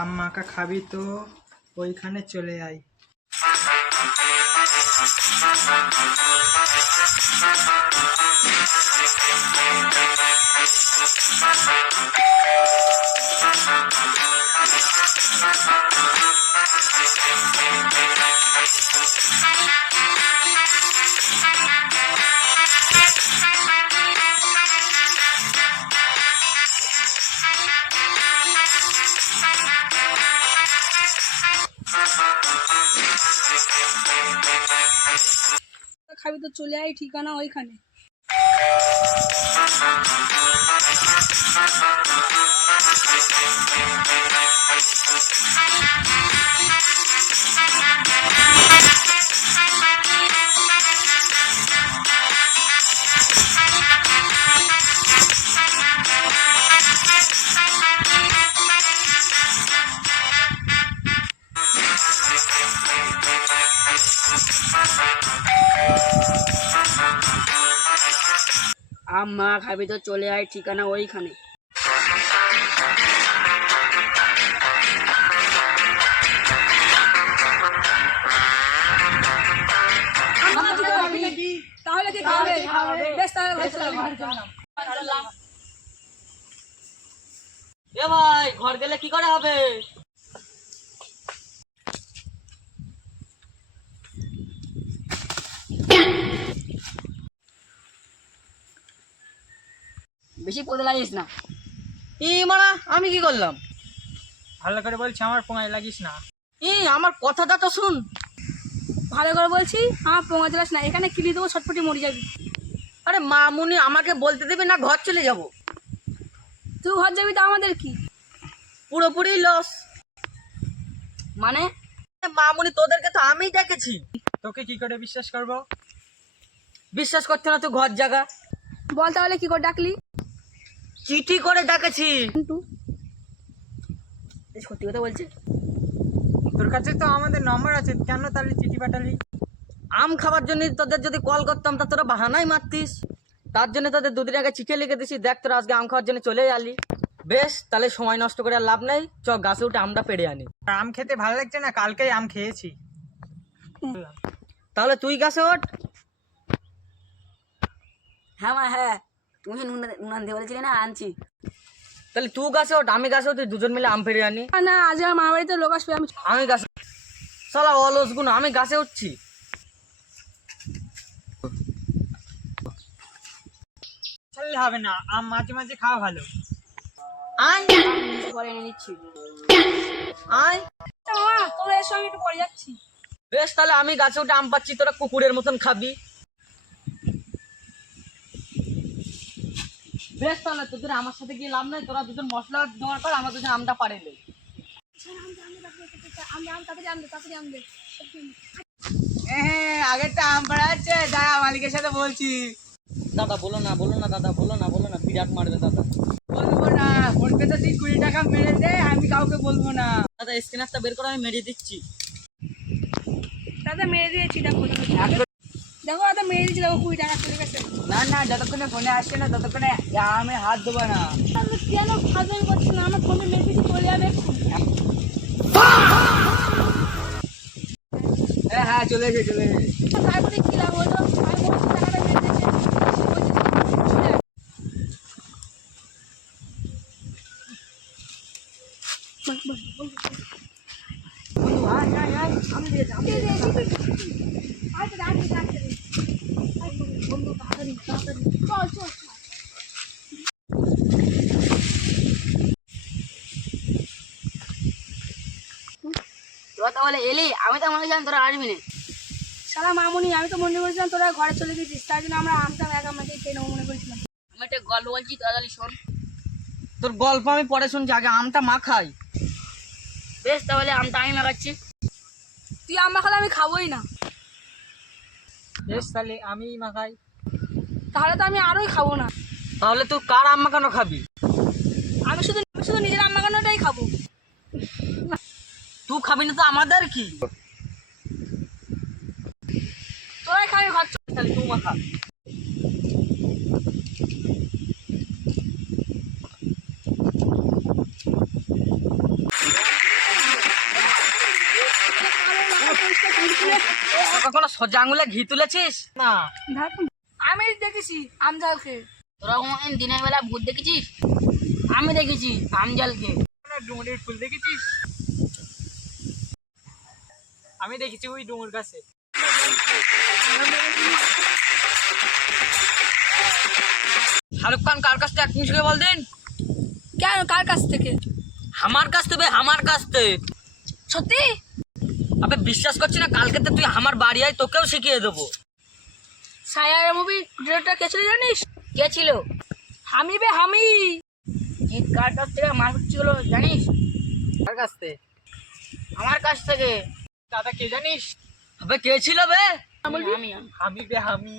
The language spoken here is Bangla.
আম মাখা খাবি তো ওইখানে চলে আয়। খাবি তো চলে আয়, ঠিকানা ওইখানে। আম মা খাবি তো চলে আয়, ঠিকানা ওইখানে। তাহলে কি খাবে? বেশ, তাহলে ঘরে চলে আয়। এ ভাই, ঘর গেলে কি করে হবে? বেশি পড়ে লাগিস না। মারা, আমি কি করলাম? ভালো করে বলছি, আমার পোঙায় লাগিস না। আমার কথাটা তো শুন। ভালো করে বলছি, আমার পোঙা চালাস না, এখানে কিলি দেবো, ছটপটি মরে যাবি। আরে মামুনি, আমাকে বলতে দেবে না, ঘর চলে যাব। তুই ঘর যাবি তো আমাদের কি? পুরোপুরি লস। মানে মামুনি, তোদেরকে তো আমিই ডেকেছি। তোকে কি করে বিশ্বাস করবো? বিশ্বাস করতে না, তুই ঘর জাগা। বল তাহলে কি করে ডাকলি? চিঠি করে ডাকেছি। কিন্তু সত্যি কথা বলছি। তোর কাছে তো আমাদের নম্বর আছে, কেন তাহলে চিঠি পাঠালি? আম খাবার জন্য তোদের যদি কল করতাম তা তোরা বাহানাই মারতিস। তার জন্য তোদের দুদিন আগে চিঠি লিখে দিছি, দেখ তোরা আজকে আম খাওয়ার জন্য চলে আলি। বেশ, তাহলে সময় নষ্ট করে আর লাভ নেই, চ গাছে উঠে আমটা পেড়ে আনি। আম খেতে ভালো লাগছে না, কালকেই আম খেয়েছি। তাহলে তুই গাছে ওঠ। হ্যাঁ মা, হ্যাঁ, তুমি নুন আনতে বলেছিলে না, আনছি। তাহলে তুই গাছে ওঠ, আমি গাছে উঠি, দুজন মিলে আম পেড়ে আনি। না, আজ আমার মা বাড়িতে লোক আসবে, আমি গাছে, শালা অলস গুণ, আমি গাছে উঠছি। চললে হবে না, আম মাঝে মাঝে খাওয়া ভালো। আয় পরে এনে নিচ্ছি। আয়। মামা, তোরা এর সঙ্গে একটু পরে যাচ্ছি। বেশ, তাহলে আমি গাছে উঠে আম পাচ্ছি, তোরা কুকুরের মতন খাবি। বেশ, তাহলে তোদের আমার সাথে গিয়ে লাভ নাই, তোরা দুজন মশলা দেওয়ার পর আমার দুজন আমটা পারে নে। হ্যাঁ, আগেরটা আম পাড়াচ্ছে, দাদা মালিকের সাথে বলছি। দাদা বলো না, বলো না দাদা, বলো না, বলো না, বিরাট মারবে দাদা। বলবো না, ফোনপে তো তুই 20 টাকা মেরে দে, আমি কাউকে বলবো না। দাদা স্ক্যানারটা বের করে আমি মেরে দিচ্ছি। দাদা মেরে দিয়েছি, দেখো দেখো দাদা মেরে দিয়েছি, দেখো 20 টাকা চলে গেছে। না না, যতক্ষণে ফোনে আসছে না ততক্ষণে আমি হাত দেবো না। তাহলে কেন ফাজলামি করছি না? আমার ফোনে মেরে দিয়েছি, চলে যাবে এখন। হ্যাঁ হ্যাঁ, চলে এসে চলে এসে। তারপরে কি লাভ হলো? আমি বলছি টাকাটা মেরে দিয়েছে, চলে যাবে। বন্ধু, আয় আয় আয়, আমি দিয়েছি, আমি দিয়েছি। আচ্ছা, রাখি, রাখি। বন্ধু, তাড়াতাড়ি তাড়াতাড়ি চল চল। তোরা তাহলে এলি, আমি তো মনে ছিলাম তোরা আসবি না। শালা মামুনি, আমি তো মনে করেছিলাম তোরা ঘরে চলে গেছিস, তাই জন্য আমরা আমটা এক আমাকে খেয়ে নেবো মনে করেছিলাম। আমি একটা গল্প বলছি, তাড়াতাড়ি শোন। তোর গল্প আমি পরে শুনছি, আগে আমটা মাখাই। বেশ তাহলে আমটা আমি মাখাচ্ছি। তুই আম মাখালে আমি খাবোই না। বেশ তাহলে আমি মাখাই। তাহলে তো আমি আরোই খাবো না। তাহলে তুই কার আম মাখানো খাবি? আমি শুধু নিজের আম মাখানোটাই খাবো। তুই খাবি না তো আমাদের কি? তোরাই খাবি ভাবছো। তাহলে তুই মাখা। কখনো সোজা আঙুলে ঘি তুলেছিস না? আমি দেখেছি আম জাল খেয়ে। তোরা কোনোদিন দিনের বেলা ভূত দেখেছিস? আমি দেখেছি আম জাল খেয়ে। ডুমুরের ফুল দেখেছিস? আমি দেখেছি ওই ডুমুর গাছে। শাহরুখ খান কার কাছ থেকে অ্যাক্টিং শিখে বল দিন? কেন, কার কাছ থেকে? আমার কাছ থেকে, আমার কাছ থেকে। সত্যি? আবে বিশ্বাস করছি না, কালকে তো তুই আমার বাড়ি আয়, তোকেও শিখিয়ে দেবো। সায়ার মুভি ডিরেক্টর কে ছিল জানিস? কে ছিল? আমি আমি। জিৎ কার কাছ থেকে মার ছিল জানিস? কার কাছ থেকে? আমার কাছ থেকে। দাদা কে জানিস? আবে কে ছিল বে? আমি আমি।